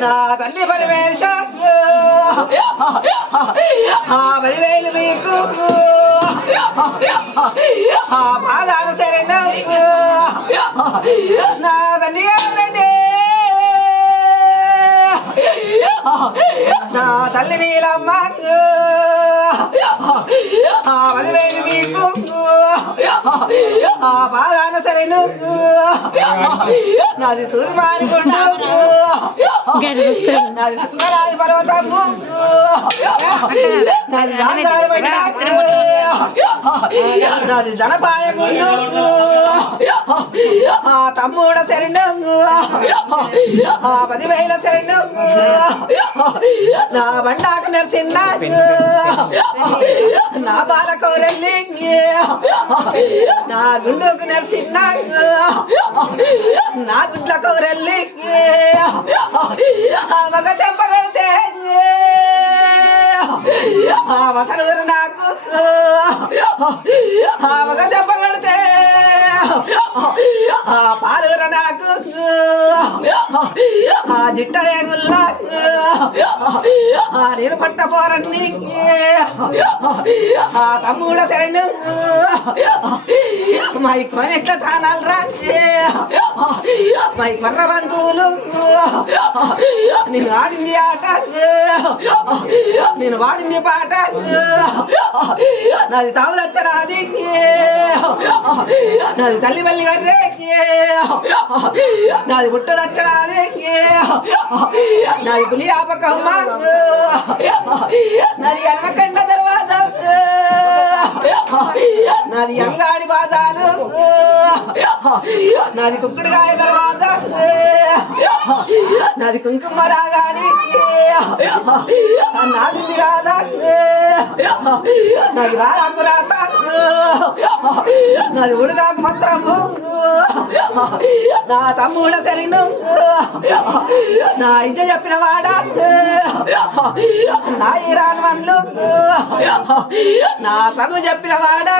నా తల్లి పరివేశ పరివేలు మీకు పాదాలు సరైన నా తల్లి గారండి నా తల్లి నీలమ్మ పరివేలు మీకు పాదాలు సరైన నాది సూర్యమానికొండ నాది సుందరాది పర్వతము నాది నాది జనపాయకుండు తమ్ముడ శరణు 10,000 శరణు నా బండాకు నరసింహ నా బాలకౌరల్లి నా గుండుకు నరసింహ నా గుడ్ల కౌరల్లి మగ చెప్పగలితే ఒకరు నాకు మగ చెప్పగలితే పాలుగుర నాకు జిట్ట రేగుల్లా నేను పట్టపోరన్ని తమ్ముడ శరణు మై కొనెట్ల తానాలు రా మై కొర్ర బంధువులు నేను ఆడింది ఆట నేను వాడింది పాట నాది తావులచ్చరాది నాది తల్లి మల్లి వర్రే నాది బుట్టదచ్చరాది నాది పులి ఆపకమ్మ నాది అన్నకండ తర్వాత నాది అంగాడి బాధాలు నాది కుక్కుడుగాయ తర్వాత నాది కుంకుమ రాగాని నాది రాధా నాది రాధాకు రాత నాది ఉడుగాకు మాత్రము నా తమ్ముడ శరణు నా ఇజ్జ చెప్పిన వాడా నా ఈరాన్ వన్లు నా తమ్ము చెప్పిన వాడా